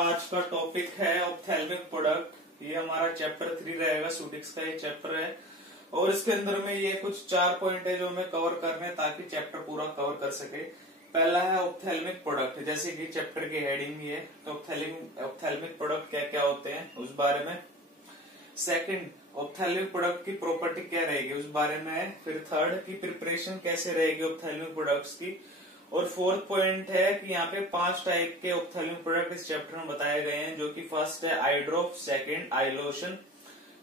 आज का टॉपिक है ऑप्थेल्मिक प्रोडक्ट। ये हमारा चैप्टर 3 रहेगा, सूटिक्स का ये चैप्टर है और इसके अंदर में ये कुछ 4 पॉइंट है जो हमें कवर करने हैं ताकि चैप्टर पूरा कवर कर सके। पहला है ऑप्थेल्मिक प्रोडक्ट, जैसे कि चैप्टर की हेडिंग भी है तो ऑप्थेल्मिक प्रोडक्ट क्या क्या होते हैं उस बारे में। सेकंड, ऑप्थेल्मिक प्रोडक्ट की प्रॉपर्टी क्या रहेगी उस बारे में है। फिर थर्ड की प्रिपरेशन कैसे रहेगी ऑप्थेल्मिक प्रोडक्ट्स की। और फोर्थ पॉइंट है कि यहाँ पे 5 टाइप के ऑप्थेल्मिक प्रोडक्ट इस चैप्टर में बताए गए हैं, जो कि फर्स्ट है eye drop, second eye lotion,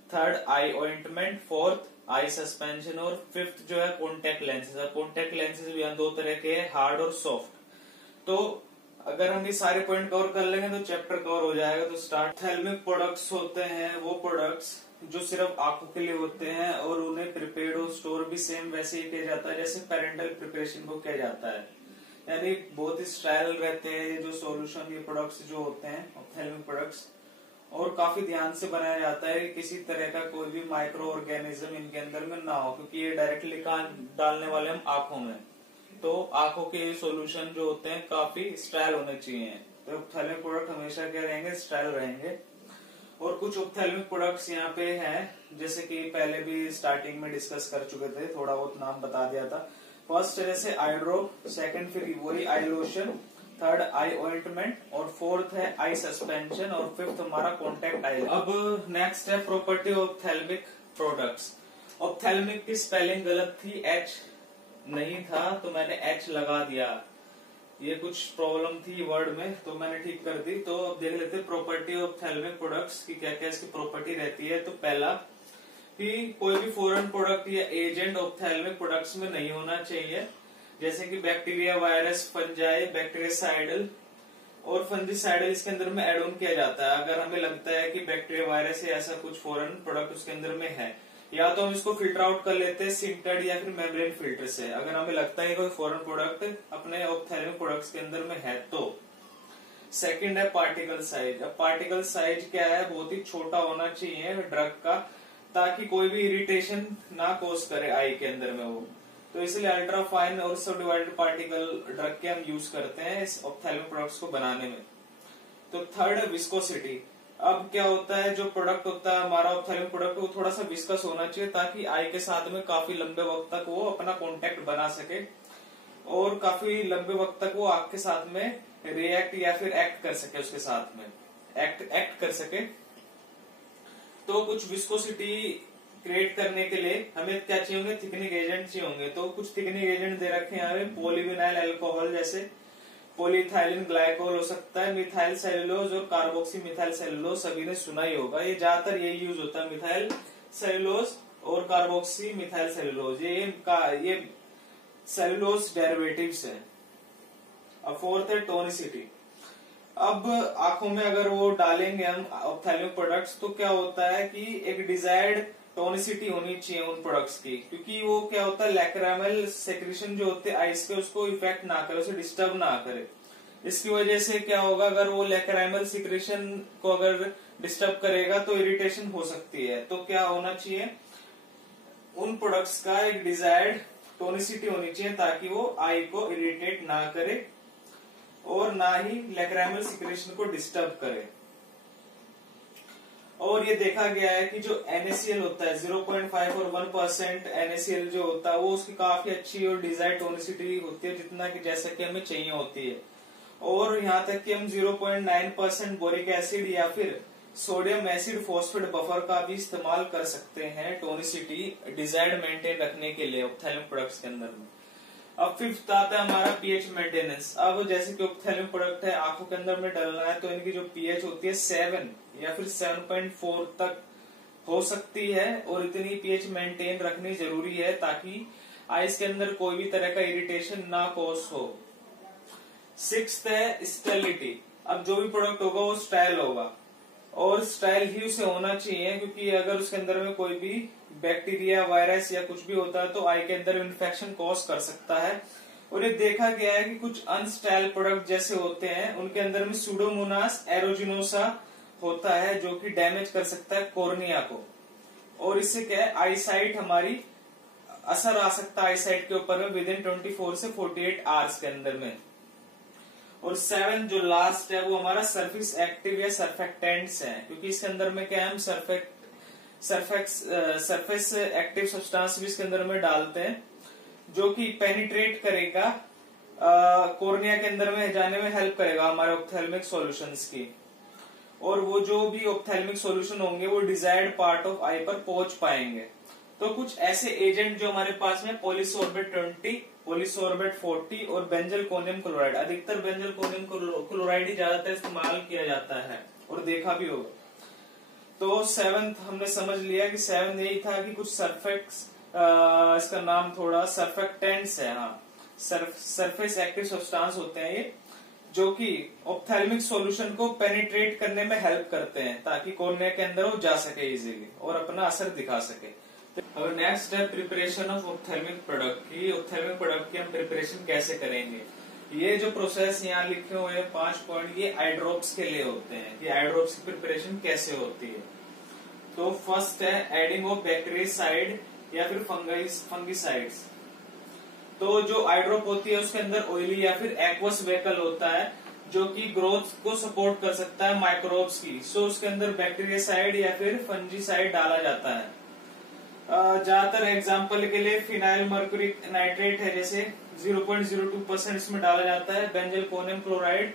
third eye ointment, fourth eye suspension और फिफ्थ जो है कॉन्टेक्ट लेंसेज। अब कॉन्टेक्ट लेंसेज भी यहाँ 2 तरह के हैं, हार्ड और सॉफ्ट। तो अगर हम ये सारे पॉइंट कवर कर लेंगे तो चैप्टर कवर हो जाएगा। तो स्टार्ट। ऑप्थेल्मिक प्रोडक्ट्स होते हैं वो प्रोडक्ट्स जो सिर्फ आंखों के लिए होते हैं और उन्हें प्रिपेयर्ड और स्टोर भी सेम वैसे ही किया जाता है जैसे पेरेंटल प्रिपरेशन को किया जाता है। यानी बहुत ही स्टाइल रहते हैं ये जो सॉल्यूशन, ये प्रोडक्ट्स जो होते हैं ऑप्थेल्मिक प्रोडक्ट्स, और काफी ध्यान से बनाया जाता है। किसी तरह का कोई भी माइक्रो ऑर्गेनिज्म इनके अंदर में ना हो, क्योंकि ये डायरेक्टली डालने वाले हम आंखों में। तो आंखों के सॉल्यूशन जो होते हैं काफी स्टाइल होने चाहिए। तो ऑप्थेल्मिक प्रोडक्ट हमेशा क्या रहेंगे, स्टाइल रहेंगे। और कुछ ऑप्थेल्मिक प्रोडक्ट्स यहाँ पे हैं, जैसे कि पहले भी स्टार्टिंग में डिस्कस कर चुके थे, थोड़ा बहुत नाम बता दिया था। फर्स्ट जैसे आई ड्रॉप, सेकंड फिर वही आई लोशन, थर्ड आई ऑइंटमेंट और फोर्थ है आई सस्पेंशन और फिफ्थ हमारा कॉन्टेक्ट आई। अब नेक्स्ट है property of ophthalmic products. Ophthalmic की स्पेलिंग गलत थी, एच नहीं था तो मैंने एच लगा दिया। ये कुछ प्रॉब्लम थी वर्ड में तो मैंने ठीक कर दी। तो अब देख लेते प्रॉपर्टी ऑफ ऑप्थेल्मिक प्रोडक्ट्स की क्या क्या इसकी प्रॉपर्टी रहती है। तो पहला कि कोई भी फॉरेन प्रोडक्ट या एजेंट ऑप्थेल्मिक प्रोडक्ट्स में नहीं होना चाहिए, जैसे कि बैक्टीरिया, वायरस, फंजाई, बैक्टीरियासाइडल और फंजीसाइडल इसके अंदर में एड ऑन किया जाता है। अगर हमें लगता है कि बैक्टीरिया, वायरस या ऐसा कुछ फॉरेन प्रोडक्ट उसके अंदर में है, या तो हम इसको फिल्टर आउट कर लेते हैं सिंटेड या फिर मेम्ब्रेन फिल्टर से। अगर हमें लगता है कोई फॉरेन प्रोडक्ट अपने ऑप्थेल्मिक प्रोडक्ट्स के अंदर में है तो। सेकंड है पार्टिकल साइज। अब पार्टिकल साइज क्या है, बहुत ही छोटा होना चाहिए ड्रग का, ताकि कोई भी इरिटेशन ना कॉज करे आई के अंदर में वो। तो इसलिए अल्ट्रा फाइन और सब डिवाइडेड पार्टिकल ड्रग के हम यूज करते हैं इस ऑप्थेल्मिक प्रोडक्ट्स को बनाने में। तो थर्ड है विस्कोसिटी। अब क्या होता है, जो प्रोडक्ट होता है हमारा ऑप्थेल्मिक प्रोडक्ट वो थोड़ा सा विस्कस होना चाहिए ताकि आई के साथ में काफी लंबे वक्त तक वो अपना कॉन्टेक्ट बना सके और काफी लंबे वक्त तक वो आंख के साथ में रिएक्ट या फिर एक्ट कर सके, उसके साथ में एक्ट कर सके। तो कुछ विस्कोसिटी क्रिएट करने के लिए हमें क्या चाहिए होंगे, थिकनिंग एजेंट चाहिए होंगे। तो कुछ थिकनिंग एजेंट दे रखे हैं यहाँ पे, पॉलीविनाइल अल्कोहल जैसे पॉलीइथाइलिन ग्लाइकोल हो सकता है, मिथाइल सेलुलोज और कार्बोक्सी मिथाइल सेलुलोज सभी ने सुना ही होगा। ये ज्यादातर यही यूज होता है, मिथाइल सेलुलोज और कार्बोक्सी मिथाइल सेलुलोज, ये सेलुलोज डेरिवेटिव्स है। अब फोर्थ है टोनिसिटी। अब आंखों में अगर वो डालेंगे हम ऑप्थेल्मिक प्रोडक्ट्स तो क्या होता है कि एक डिजायर्ड टोनिसिटी होनी चाहिए उन प्रोडक्ट्स की, क्योंकि वो क्या होता है लैक्रामल सेक्रेशन जो होते हैं आइस के उसको इफेक्ट ना करे, उसे डिस्टर्ब ना करे। इसकी वजह से क्या होगा, अगर वो लैक्रामल सेक्रेशन को अगर डिस्टर्ब करेगा तो इरिटेशन हो सकती है। तो क्या होना चाहिए, उन प्रोडक्ट्स का एक डिजायर्ड टोनिसिटी होनी चाहिए ताकि वो आई को इरिटेट ना करे और ना ही लैक्रामल सेक्रेशन को डिस्टर्ब करे। और ये देखा गया है कि जो NaCl होता है 0.5 और 1% NaCl जो होता है वो उसकी काफी अच्छी और डिजायर्ड टोनिसिटी होती है, जितना कि जैसा कि हमें चाहिए होती है। और यहाँ तक कि हम 0.9% बोरिक एसिड या फिर सोडियम एसिड फॉस्फेट बफर का भी इस्तेमाल कर सकते हैं टोनिसिटी डिजायर्ड मेंटेन रखने के लिए ऑप्थेल्मिक प्रोडक्ट्स के अंदर में। अब फिफ्थ आता है हमारा पीएच मेंटेनेंस। अब जैसे कि ऑप्थेल्मिक प्रोडक्ट है आंखों के अंदर में डलना है तो इनकी जो पीएच होती है 7 या फिर 7.4 तक हो सकती है, और इतनी पीएच मेंटेन रखनी जरूरी है ताकि आइस के अंदर कोई भी तरह का इरिटेशन ना कॉज हो। सिक्स्थ है स्टेरिलिटी। अब जो भी प्रोडक्ट होगा वो स्टाइल होगा और स्टाइल ही उसे होना चाहिए, क्योंकि अगर उसके अंदर में कोई भी बैक्टीरिया, वायरस या कुछ भी होता है तो आई के अंदर इन्फेक्शन कॉज कर सकता है। और ये देखा गया है कि कुछ अनस्टाइल प्रोडक्ट जैसे होते हैं उनके अंदर में सूडोमोनास एरोजिनोसा होता है जो कि डैमेज कर सकता है कॉर्निया को, और इससे क्या है आईसाइट हमारी असर आ सकता है आईसाइट के ऊपर में विद इन 24 से 48 आवर्स के अंदर में। और 7 जो लास्ट है वो हमारा सरफेस एक्टिव या सर्फेक्टेंट्स है, क्योंकि इसके अंदर में क्या है, हम सरफेस एक्टिव सब्सटेंस भी इसके अंदर में डालते हैं, जो कि पेनिट्रेट करेगा कॉर्निया के अंदर में जाने में हेल्प करेगा हमारे ऑप्थेल्मिक सॉल्यूशंस की। और वो जो भी ऑप्थेल्मिक सॉल्यूशन होंगे वो डिजायर्ड पार्ट ऑफ आई पर पहुंच पाएंगे। तो कुछ ऐसे एजेंट जो हमारे पास में पॉलीसोर्बेट 20, पॉलीसोर्बेट 40 और बेंजलकोनियम क्लोराइड, अधिकतर बेंजलकोनियम क्लोराइड ही ज्यादातर इस्तेमाल किया जाता है और देखा भी होगा। तो 7th हमने समझ लिया कि 7 यही था कि कुछ इसका नाम थोड़ा सर्फेक्टेंट्स है, हाँ सरफेस एक्टिव सब्सटेंस होते हैं ये, जो कि ऑप्थेल्मिक सॉल्यूशन को पेनिट्रेट करने में हेल्प करते हैं ताकि कॉर्निया के अंदर वो जा सके इजीली और अपना असर दिखा सके। अब नेक्स्ट है प्रिपरेशन ऑफ ऑप्थेल्मिक प्रोडक्ट की। ऑप्थेल्मिक प्रोडक्ट की हम प्रिपरेशन कैसे करेंगे, ये जो प्रोसेस यहाँ लिखे हुए हैं 5 पॉइंट, ये आई ड्रॉप्स के लिए होते हैं कि आई ड्रॉप्स की प्रिपरेशन कैसे होती है। तो फर्स्ट है एडिंग ऑफ बैक्टीरियासाइड या फिर फंगिसाइड्स। तो जो आई ड्रॉप होती है उसके अंदर ऑयली या फिर एक्वस वेहिकल होता है जो कि ग्रोथ को सपोर्ट कर सकता है माइक्रोब्स की, सो उसके अंदर बैक्टीरियासाइड या फिर फंजीसाइड डाला जाता है। ज्यादातर एग्जांपल के लिए फिनाइल मर्क्यूरिक नाइट्रेट है, जैसे 0.02% इसमें डाला जाता है। बेंजलकोनियम क्लोराइड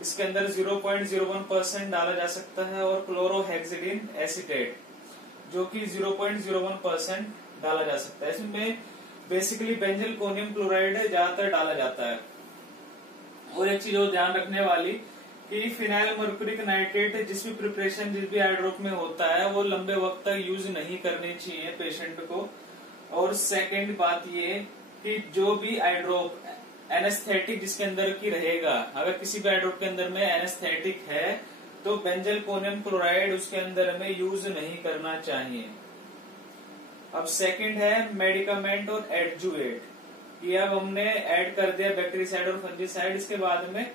इसके अंदर 0.01% डाला जा सकता है, और क्लोरोहेक्सिडिन एसीटेट जो कि 0.01% डाला जा सकता है। इसमें बेसिकली बेंजलकोनियम क्लोराइड ज्यादातर डाला जाता है। और एक चीज और ध्यान रखने वाली कि फिनाइल मर्क्यूरिक नाइट्रेट जिस भी प्रिपरेशन जिस भी आई ड्रॉप में होता है वो लंबे वक्त तक यूज नहीं करनी चाहिए पेशेंट को। और सेकंड बात ये कि जो भी आई ड्रॉप एनेस्थेटिक जिसके अंदर की रहेगा, अगर किसी भी आई ड्रॉप के अंदर में एनेस्थेटिक है तो बेंजलकोनियम क्लोराइड उसके अंदर में यूज नहीं करना चाहिए। अब सेकंड है मेडिकामेंट और एडजुएट, ये अब हमने ऐड कर दिया बैक्टीरियासाइड और फंजीसाइड। इसके बाद में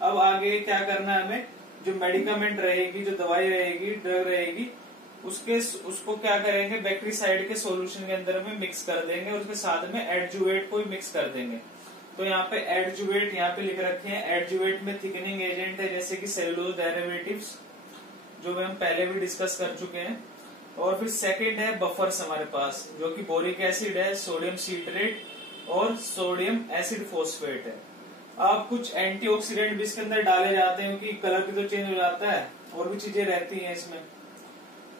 अब आगे क्या करना है हमें, जो मेडिकामेंट रहेगी, जो दवाई रहेगी, ड्रग रहेगी, उसको क्या करेंगे बैक्टीरियासाइड के सॉल्यूशन के अंदर में मिक्स कर देंगे और उसके साथ में एडजुएट को भी मिक्स कर देंगे। तो यहाँ पे एडजुएट यहाँ पे लिख रखे हैं। एडजुएट में थिकनिंग एजेंट है जैसे कि सेलुलोज डेरिवेटिव्स, जो हम पहले भी डिस्कस कर चुके हैं। और फिर सेकेंड है बफर्स हमारे पास, जो कि बोरिक एसिड है, सोडियम सीट्रेट और सोडियम एसिड फोस्फेट है। अब कुछ एंटीऑक्सीडेंट भी इसके अंदर डाले जाते हैं क्योंकि कलर भी तो चेंज हो जाता है और भी चीजें रहती हैं इसमें।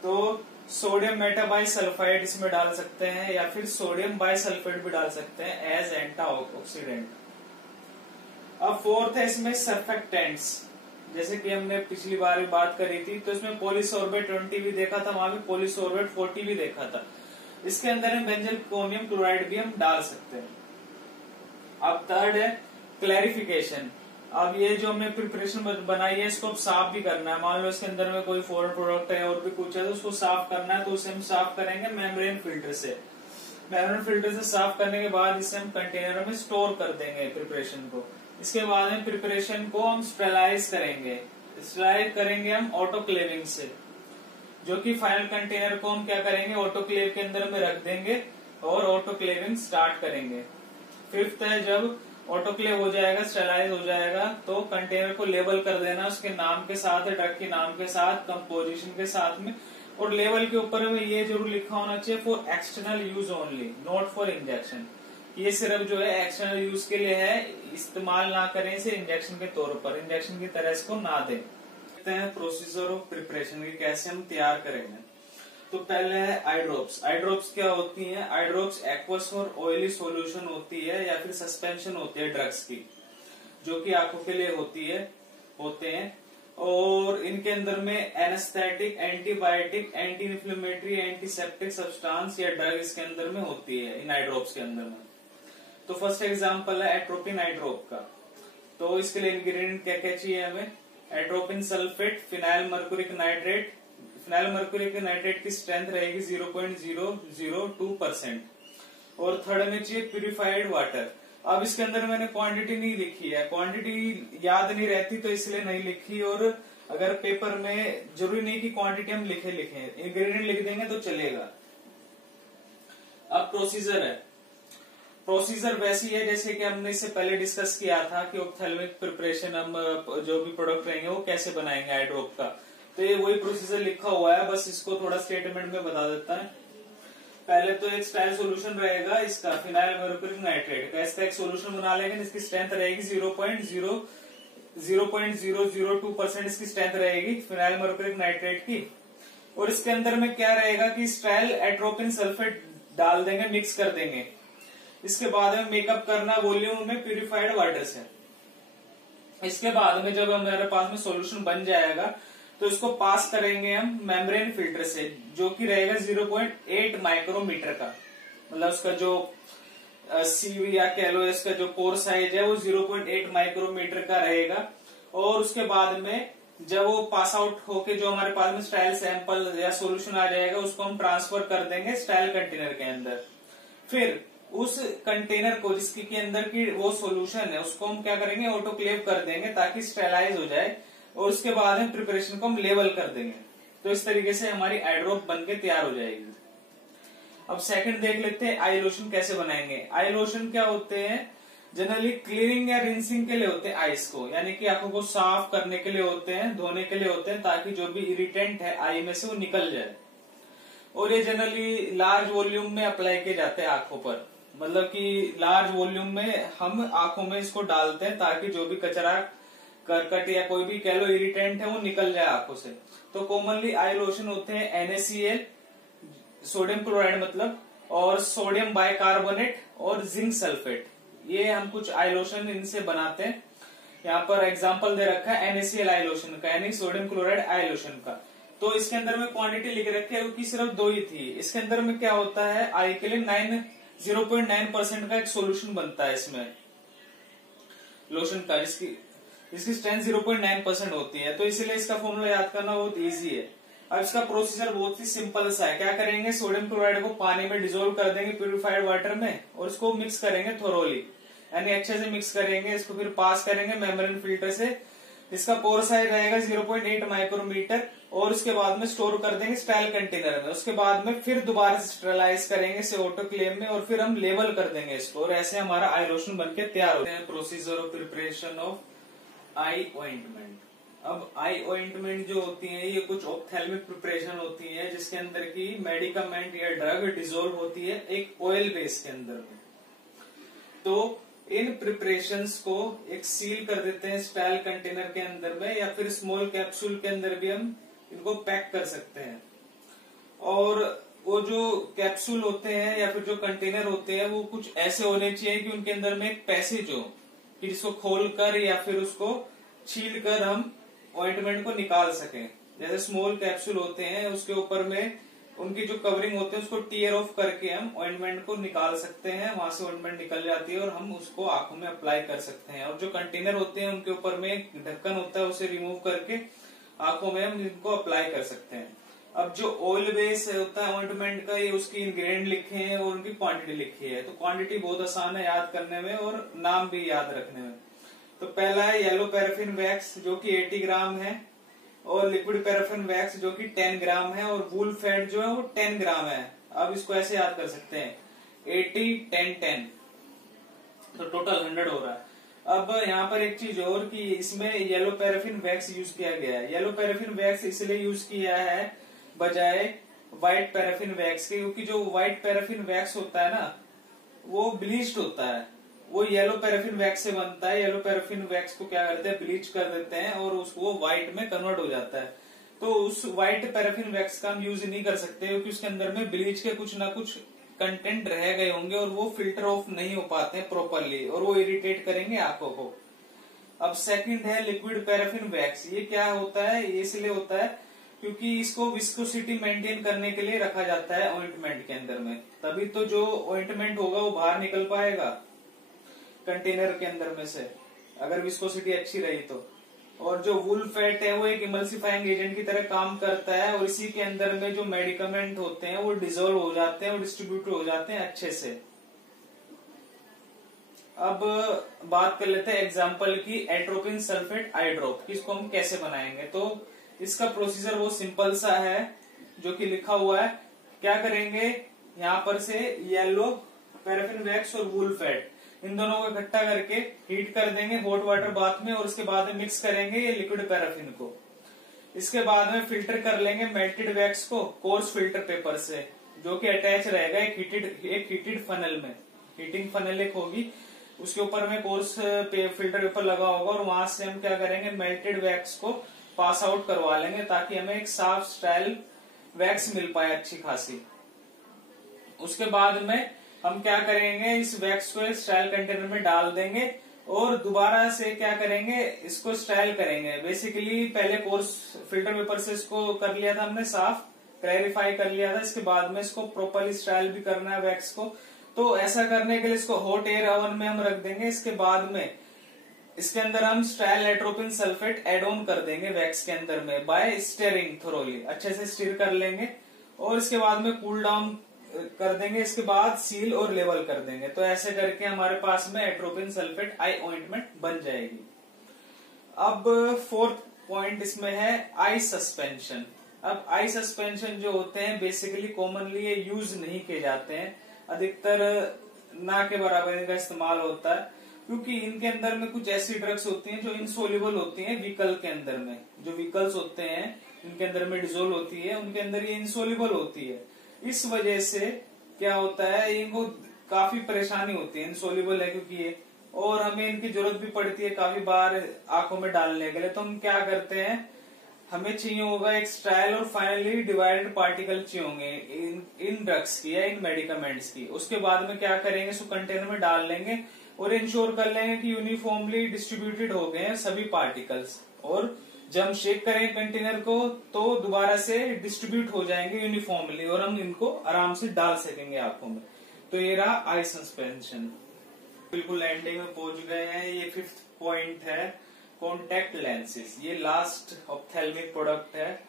तो सोडियम मेटाबाइसल्फाइड इसमें डाल सकते हैं या फिर सोडियम बाइसल्फेट भी डाल सकते हैं एज एंटीऑक्सीडेंट। अब फोर्थ है इसमें सर्फेक्टेंट्स, जैसे कि हमने पिछली बार भी बात करी थी, तो इसमें पॉलीसोर्बेट 20 भी देखा था, वहां भी पॉलीसोर्बेट 40 भी देखा था। इसके अंदर हम बेंजलकोनियम क्लोराइड भी हम डाल सकते हैं। अब थर्ड है क्लैरिफिकेशन। अब ये जो हमने प्रिपरेशन बनाई है इसको अब साफ भी करना है। मान लो इसके अंदर में कोई फॉरेन प्रोडक्ट है और भी कुछ है तो उसको साफ करना है, तो उसे हम साफ करेंगे मेम्ब्रेन फिल्टर से। मेम्ब्रेन फिल्टर से साफ करने के बाद इसे हम कंटेनर में स्टोर कर देंगे प्रिपरेशन को। इसके बाद में प्रिपरेशन को हम स्टेरलाइज करेंगे। स्टेरलाइज करेंगे हम ऑटोक्लेविंग से, जो कि फाइनल कंटेनर को हम क्या करेंगे ऑटोक्लेव के अंदर में रख देंगे और ऑटोक्लेविंग स्टार्ट करेंगे। फिफ्थ है जब ऑटोक्लेव हो जाएगा, स्टेरलाइज हो जाएगा, तो कंटेनर को लेबल कर देना उसके नाम के साथ, ड्रग के नाम के साथ, कंपोजिशन के साथ में। और लेबल के ऊपर में ये जरूर लिखा होना चाहिए for external use only, not for injection. ये सिर्फ जो है एक्सटर्नल यूज के लिए है, इस्तेमाल ना करें इसे इंजेक्शन के तौर पर, इंजेक्शन की तरह इसको ना दें। प्रोसीजर ऑफ प्रिपरेशन की कैसे हम तैयार करेंगे। तो पहले है आई ड्रॉप्स। आई ड्रॉप्स क्या होती हैं, आई ड्रॉप्स एक्वस और ऑयली सॉल्यूशन होती है या फिर सस्पेंशन होती है ड्रग्स की, जो कि आंखों के लिए होते हैं। और इनके अंदर में anaesthetic, antibiotic, anti inflammatory, antiseptic substance या ड्रग इसके अंदर में होती है इन आई ड्रॉप्स के अंदर में। तो फर्स्ट एग्जांपल है एट्रोपिन आई ड्रॉप का। तो इसके लिए इंग्रेडिएंट क्या क्या चाहिए हमें, atropine sulphate, phenyl mercuric nitrate. Phenyl mercuric nitrate की स्ट्रेंथ रहेगी 0.002%। और थर्ड में चाहिए प्यूरिफाइड वाटर। अब इसके अंदर मैंने क्वांटिटी नहीं लिखी है, क्वांटिटी याद नहीं रहती तो इसलिए नहीं लिखी। और अगर पेपर में जरूरी नहीं कि क्वांटिटी हम लिखे इंग्रेडिएंट लिख देंगे तो चलेगा। अब प्रोसीजर है। प्रोसीजर वैसी है जैसे कि हमने इससे पहले डिस्कस किया था कि ऑप्थेल्मिक प्रिपरेशन हम जो भी प्रोडक्ट रहेंगे वो कैसे बनाएंगे आई ड्रॉप का। तो ये वही प्रोसीजर लिखा हुआ है, बस इसको थोड़ा स्टेटमेंट में बता देता है। पहले तो एक स्टाइल सोल्यूशन रहेगा इसका फिनाइल मेरक्यूरिक नाइट्रेट का, इसका एक सोल्यूशन बना लेंगे। इसकी स्ट्रेंथ रहेगी 0.002% इसकी स्ट्रेंथ रहेगी फिनाइल मेरक्यूरिक नाइट्रेट की। और इसके अंदर में क्या रहेगा कि स्टाइल एट्रोपिन सल्फेट डाल देंगे, मिक्स कर देंगे। इसके बाद में मेकअप करना वॉल्यूम में प्यूरिफाइड वाटर से। इसके बाद में जब हमारे पास में सॉल्यूशन बन जाएगा तो इसको पास करेंगे हम मेम्ब्रेन फिल्टर से, जो कि रहेगा 0.8 माइक्रोमीटर का। मतलब उसका जो सीवी या कह लो इसका जो पोर साइज है वो 0.8 माइक्रोमीटर का रहेगा। और उसके बाद में जब वो पास आउट होके जो हमारे पास में स्टाइल सैंपल या सॉल्यूशन आ जाएगा उसको हम ट्रांसफर कर देंगे स्टाइल कंटेनर के अंदर। फिर उस कंटेनर को जिसके के अंदर की वो सॉल्यूशन है उसको हम क्या करेंगे, ऑटोक्लेव कर देंगे ताकि स्टेलाइज हो जाए। और उसके बाद में प्रिपरेशन को हम लेवल कर देंगे। तो इस तरीके से हमारी आई ड्रॉप बनके तैयार हो जाएगी। अब सेकंड देख लेते हैं आई लोशन कैसे बनाएंगे। आई लोशन क्या होते हैं, जनरली क्लीनिंग या रिंसिंग के लिए होते हैं आईज को, यानी कि आंखों को साफ करने के लिए होते हैं, धोने के लिए होते हैं, ताकि जो भी इरिटेंट है आई में से वो निकल जाए। और ये जनरली लार्ज वॉल्यूम में अप्लाई किए जाते हैं आंखों पर, मतलब कि लार्ज वॉल्यूम में हम आंखों में इसको डालते हैं ताकि जो भी कचरा करकट या कोई भी कह लो इरिटेंट है वो निकल जाए आंखों से। तो कॉमनली आई लोशन होते हैं NaCl, सोडियम क्लोराइड मतलब, और सोडियम बाइकार्बोनेट और जिंक सल्फेट। ये हम कुछ आई लोशन इनसे बनाते हैं। यहाँ पर एग्जांपल दे रखा है NaCl आई लोशन का, यानी सोडियम क्लोराइड आई लोशन का। तो इसके अंदर में क्वांटिटी लिख रखे है क्योंकि सिर्फ 2 ही थी। इसके अंदर में क्या होता है, आई के लिए 0.9% का एक सोल्यूशन बनता है इसमें लोशन का, इसकी स्ट्रेंथ 0.9% होती है। तो इसलिए इसका फॉर्मूला याद करना बहुत इजी है। अब इसका प्रोसीजर बहुत ही सिंपल सा है। क्या करेंगे, सोडियम क्लोराइड को पानी में डिसोल्व कर देंगे प्यूरिफाइड वाटर में, और इसको मिक्स करेंगे थोरोली, यानी अच्छे से मिक्स करेंगे। इसको फिर पास करेंगे मेम्ब्रेन फिल्टर से। इसका पोर साइज रहेगा 0.8 माइक्रोमीटर। और उसके बाद में स्टोर कर देंगे स्टाइल कंटेनर में। उसके बाद में फिर दोबारा से स्टेरलाइज करेंगे इसे ऑटोक्लेव में, और फिर हम लेवल कर देंगे इसको, और ऐसे हमारा आई लोशन बनके तैयार होते हैं। Procedure of preparation of I ointment. अब आई ऑइंटमेंट जो होती है ये कुछ ऑप्थेल्मिक प्रिपरेशन होती है जिसके अंदर की मेडिकामेंट या ड्रग डिसोल्व होती है एक ऑयल बेस के अंदर में। तो इन प्रिपरेशंस को एक सील कर देते हैं स्टाइल कंटेनर के अंदर में, या फिर स्मॉल कैप्सूल के अंदर भी हम इनको पैक कर सकते हैं। और वो जो कैप्सूल होते हैं या फिर जो कंटेनर होते हैं वो कुछ ऐसे होने चाहिए कि उनके अंदर में एक पैसेज हो, कि जिसको खोलकर या फिर उसको छील कर हम ऑइंटमेंट को निकाल सकें। जैसे स्मॉल कैप्सूल होते हैं उसके ऊपर में उनकी जो कवरिंग होती है उसको टीयर ऑफ करके हम ऑइंटमेंट को निकाल सकते हैं, वहां से ऑइंटमेंट निकल जाती है और हम उसको आंखों में अप्लाई कर सकते हैं। और जो कंटेनर होते हैं उनके ऊपर में एक ढक्कन होता है, उसे रिमूव करके आंखों में हम इनको अप्लाई कर सकते हैं। अब जो ऑयल बेस होता है ऑइंटमेंट का, ये उसकी इंग्रेडिएंट लिखे हैं और उनकी क्वांटिटी लिखी है। तो क्वांटिटी बहुत आसान है याद करने में और नाम भी याद रखने में। तो पहला है येलो पैराफिन वैक्स जो कि 80 ग्राम है, और लिक्विड पैराफिन वैक्स जो कि 10 ग्राम है, और वूल फैट जो है वो 10 ग्राम है। अब इसको ऐसे याद कर सकते हैं 80, 10, 10, तो टोटल 100 हो रहा है। अब यहाँ पर एक चीज और कि इसमें येलो पैराफिन वैक्स यूज किया गया है। येलो पैराफिन वैक्स इसलिए यूज किया है बजाय व्हाइट पैराफिन वैक्स के, क्योंकि जो व्हाइट पैराफिन वैक्स होता है ना वो ब्लीच्ड होता है, वो येलो पैराफिन वैक्स से बनता है। येलो पैराफिन वैक्स को क्या करते हैं, ब्लीच कर देते हैं और उसको व्हाइट में कन्वर्ट हो जाता है। तो उस व्हाइट पैराफिन वैक्स का हम यूज नहीं कर सकते क्योंकि उसके अंदर में ब्लीच के कुछ ना कुछ कंटेंट रह गए होंगे और वो फिल्टर ऑफ नहीं हो पाते हैं प्रॉपरली, और वो इरिटेट करेंगे आंखों को। अब सेकंड है लिक्विड पैराफिन वैक्स। ये क्या होता है, ये इसलिए होता है क्योंकि इसको विस्कोसिटी मेंटेन करने के लिए रखा जाता है ऑइंटमेंट के अंदर में, तभी तो जो ऑइंटमेंट होगा वो बाहर निकल पाएगा कंटेनर के अंदर में से, अगर विस्कोसिटी अच्छी रही तो। और जो वूल फैट है वो एक इमल्सिफाइंग एजेंट की तरह काम करता है, और इसी के अंदर में जो मेडिकामेंट होते हैं वो डिसॉल्व हो जाते हैं और डिस्ट्रीब्यूट हो जाते हैं अच्छे से। अब बात कर लेते हैं एग्जांपल की एट्रोपिन सल्फेट आई ड्रॉप की, इसको हम कैसे बनाएंगे। तो इसका प्रोसीजर वो सिंपल सा है जो कि लिखा हुआ है। क्या करेंगे, यहाँ पर से येलो पैराफिन वैक्स और वूल फैट, इन दोनों को इकट्ठा करके हीट कर देंगे हॉट वाटर बाथ में, और उसके बाद में मिक्स करेंगे ये लिक्विड पैराफिन को। इसके बाद में फिल्टर कर लेंगे मेल्टेड वैक्स को कोर्स फिल्टर पेपर से, जो कि अटैच रहेगा एक हीटेड फनल में। हीटिंग फनल एक होगी, उसके ऊपर में कोर्स फिल्टर पेपर लगा होगा, और वहां से हम क्या करेंगे मेल्टेड वैक्स को पास आउट करवा लेंगे, ताकि हमें एक साफ स्टाइल वैक्स मिल पाए अच्छी खासी। उसके बाद में हम क्या करेंगे, इस वैक्स को एक स्टाइल कंटेनर में डाल देंगे, और दोबारा से क्या करेंगे, इसको स्टाइल करेंगे। बेसिकली पहले कोर्स फिल्टर पेपर से इसको कर लिया था हमने साफ, क्लैरिफाई कर लिया था। इसके बाद में इसको प्रॉपरली स्टाइल भी करना है वैक्स को। तो ऐसा करने के लिए इसको हॉट एयर ओवन में हम रख देंगे। इसके बाद में इसके अंदर हम style atropine sulphate add on कर देंगे वैक्स के अंदर में बाय स्टीयरिंग थोरोली, अच्छे से स्टीर कर लेंगे, और इसके बाद में कूल डाउन कर देंगे। इसके बाद सील और लेवल कर देंगे। तो ऐसे करके हमारे पास में एट्रोपिन सल्फेट आई ऑइंटमेंट बन जाएगी। अब फोर्थ पॉइंट इसमें है आई सस्पेंशन। अब आई सस्पेंशन जो होते हैं बेसिकली कॉमनली ये यूज नहीं किए जाते हैं, अधिकतर ना के बराबर इनका इस्तेमाल होता है, क्योंकि इनके अंदर में कुछ ऐसी ड्रग्स होती हैं जो इनसोल्युबल होती हैं व्हीकल के अंदर में। जो व्हीकल्स होते हैं इनके अंदर में डिजोल्व होती है, उनके अंदर ये इनसोल्युबल होती है। इस वजह से क्या होता है, इनको काफी परेशानी होती है, इनसोल्युबल है क्योंकि ये, और हमें इनकी जरूरत भी पड़ती है काफी बार आंखों में डालने के लिए। तो हम क्या करते हैं, हमें चाहिए होगा एक स्टाइल और फाइनली डिवाइडेड पार्टिकल चाहिए होंगे इन ड्रग्स की या इन मेडिकामेंट्स की। उसके बाद में क्या करेंगे, इसको कंटेनर में डाल लेंगे और इंश्योर कर लेंगे कि यूनिफॉर्मली डिस्ट्रीब्यूटेड हो गए हैं सभी पार्टिकल्स, और जब हम शेक करेंगे कंटेनर को तो दोबारा से डिस्ट्रीब्यूट हो जाएंगे यूनिफॉर्मली, और हम इनको आराम से डाल सकेंगे आंखों में। तो ये रहा आई सस्पेंशन। बिल्कुल एंडिंग में पहुंच गए हैं। ये फिफ्थ पॉइंट है कॉन्टेक्ट लेंसेज। ये लास्ट ऑप्थेल्मिक प्रोडक्ट है।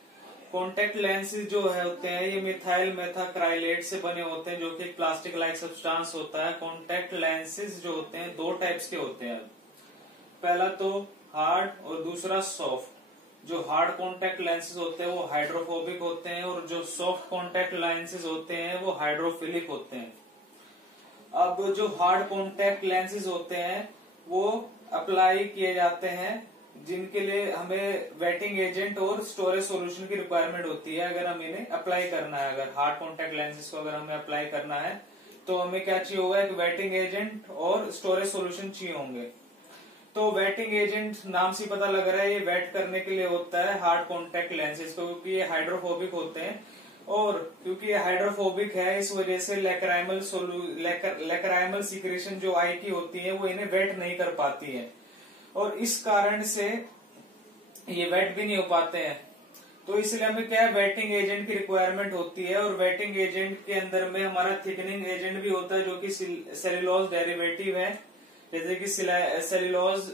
कॉन्टेक्ट लेंसेज जो है होते हैं ये मिथाइल मेथाक्राइलेट से बने होते हैं, जो कि एक प्लास्टिक लाइक सब्सटेंस होता है। कॉन्टेक्ट लेंसेज जो होते हैं दो टाइप्स के होते हैं, पहला तो हार्ड और दूसरा सॉफ्ट। जो हार्ड कॉन्टेक्ट लेंसेज होते हैं वो हाइड्रोफोबिक होते हैं, और जो सॉफ्ट कॉन्टेक्ट लेंसेज होते हैं वो हाइड्रोफिलिक होते हैं। अब जो हार्ड कॉन्टेक्ट लेंसेज होते हैं वो अप्लाई किए जाते हैं जिनके लिए हमें वेटिंग एजेंट और स्टोरेज सॉल्यूशन की रिक्वायरमेंट होती है। अगर हम इन्हें अप्लाई करना है, अगर हार्ड कॉन्टेक्ट लेंसेज को अगर हमें अप्लाई करना है तो हमें क्या चाहिए होगा, एक वेटिंग एजेंट और स्टोरेज सॉल्यूशन चाहिए होंगे। तो वेटिंग एजेंट नाम से पता लग रहा है ये वेट करने के लिए होता है हार्ड कॉन्टेक्ट लेंसेज को, क्योंकि ये हाइड्रोफोबिक होते हैं, और क्योंकि ये हाइड्रोफोबिक है इस वजह से लैक्राइमल सीक्रेशन जो आई की होती है वो इन्हें वेट नहीं कर पाती है, और इस कारण से ये वेट भी नहीं हो पाते हैं। तो इसलिए हमें क्या है, वेटिंग एजेंट की रिक्वायरमेंट होती है। और वेटिंग एजेंट के अंदर में हमारा थिकनिंग एजेंट भी होता है जो कि सेल्यूलोज डेरिवेटिव है, जैसे कि सेल्यूलोज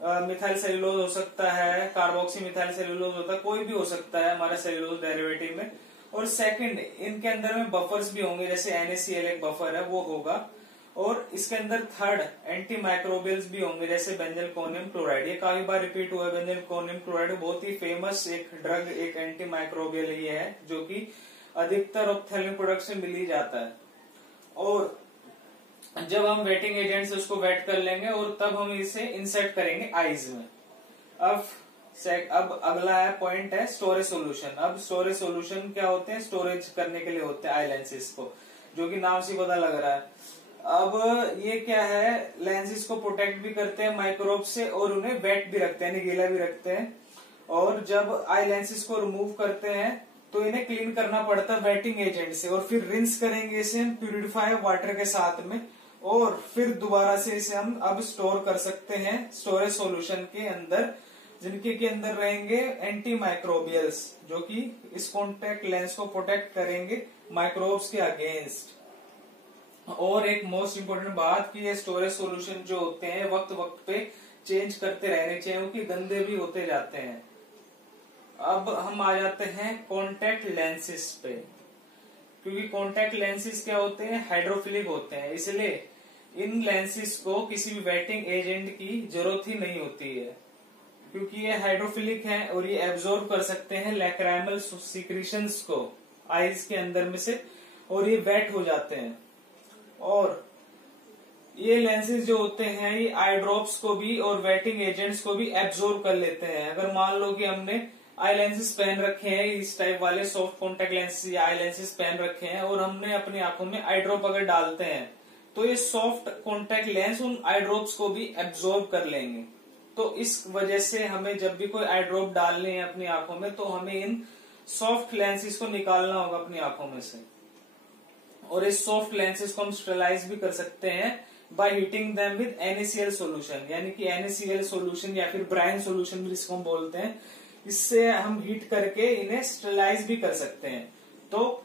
मिथाइल सेल्यूलोज हो सकता है, कार्बोक्सी मिथाइल सेल्यूलोज होता है, कोई भी हो सकता है हमारा सेल्यूलोज डेरिवेटिव में। और सेकंड, इनके अंदर में बफर्स भी होंगे, जैसे NaCl एक बफर है वो होगा। और इसके अंदर थर्ड एंटी माइक्रोबियल्स भी होंगे, जैसे बेंजलकोनियम क्लोराइड। ये काफी बार रिपीट हुआ है, बेंजलकोनियम क्लोराइड बहुत ही फेमस एक ड्रग, एक एंटी माइक्रोबियल ये है जो कि अधिकतर ऑप्थेल्मिक प्रोडक्ट से मिल ही जाता है। और जब हम वेटिंग एजेंट से उसको वेट कर लेंगे और तब हम इसे इंसर्ट करेंगे आईज में। अब अगला है पॉइंट है स्टोरेज सॉल्यूशन। अब स्टोरेज सॉल्यूशन क्या होते हैं, स्टोरेज करने के लिए होते हैं आई लेंसेज को, जो कि नाम से पता लग रहा है। अब ये क्या है, लेंसेज को प्रोटेक्ट भी करते हैं माइक्रोब से और उन्हें वेट भी रखते हैं, गीला भी रखते हैं। और जब आई लेंसेज को रिमूव करते हैं तो इन्हें क्लीन करना पड़ता है वेटिंग एजेंट से, और फिर रिंस करेंगे इसे हम प्यूरिफाई वाटर के साथ में, और फिर दोबारा से इसे हम अब स्टोर कर सकते हैं स्टोरेज सॉल्यूशन के अंदर, जिनके के अंदर रहेंगे एंटी माइक्रोबियल्स, जो कि इस कॉन्टेक्ट लेंस को प्रोटेक्ट करेंगे माइक्रोब्स के अगेंस्ट। और एक मोस्ट इम्पोर्टेंट बात कि ये स्टोरेज सॉल्यूशन जो होते हैं वक्त वक्त पे चेंज करते रहने चाहिए, क्योंकि गंदे भी होते जाते हैं। अब हम आ जाते हैं कॉन्टेक्ट लेंसेज पे, क्योंकि कॉन्टेक्ट लेंसेज क्या होते हैं, हाइड्रोफिलिक होते हैं, इसलिए इन लेंसेज को किसी भी वेटिंग एजेंट की जरूरत ही नहीं होती है, क्योंकि ये हाइड्रोफिलिक हैं और ये एब्जॉर्ब कर सकते हैं लैक्राइमल सीक्रेशंस को आईज के अंदर में से, और ये वेट हो जाते हैं। और ये लेंसेज जो होते हैं ये आई ड्रॉप्स को भी और वेटिंग एजेंट्स को भी एब्जॉर्ब कर लेते हैं। अगर मान लो कि हमने आई लेंसेज पहन रखे हैं, इस टाइप वाले सॉफ्ट कॉन्टेक्ट लेंसेज या आई लेंसेज पहन रखे हैं और हमने अपनी आंखों में आई ड्रॉप अगर डालते हैं तो ये सॉफ्ट कॉन्टेक्ट लेंस उन आई ड्रॉप्स को भी एब्जॉर्ब कर लेंगे। तो इस वजह से हमें जब भी कोई आई ड्रॉप डालने हैं अपनी आंखों में तो हमें इन सॉफ्ट लेंसेज को निकालना होगा अपनी आंखों में से। और इस सॉफ्ट लेंसेज को हम स्टेरलाइज भी कर सकते हैं by heating them with NaCl solution, यानी कि NaCl सॉल्यूशन या फिर ब्राइन सॉल्यूशन भी जिसको हम बोलते हैं, इससे हम हीट करके इन्हें स्टेरलाइज भी कर सकते हैं। तो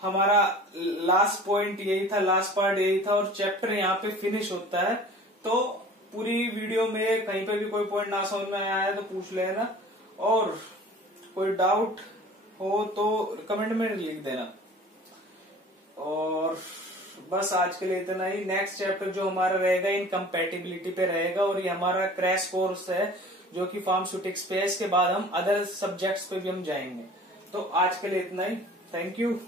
हमारा लास्ट पॉइंट यही था, लास्ट पार्ट यही था और चैप्टर यहाँ पे फिनिश होता है। तो पूरी वीडियो में कहीं पे भी कोई पॉइंट ना समझ में आया है तो पूछ लेना और कोई डाउट हो तो कमेंट में लिख देना। और बस आज के लिए इतना ही। नेक्स्ट चैप्टर जो हमारा रहेगा इनकम्पैटिबिलिटी पे रहेगा और ये हमारा क्रैश कोर्स है जो कि फार्मास्यूटिक्स पे है। इसके बाद हम अदर सब्जेक्ट्स पे भी हम जाएंगे। तो आज के लिए इतना ही। Thank you.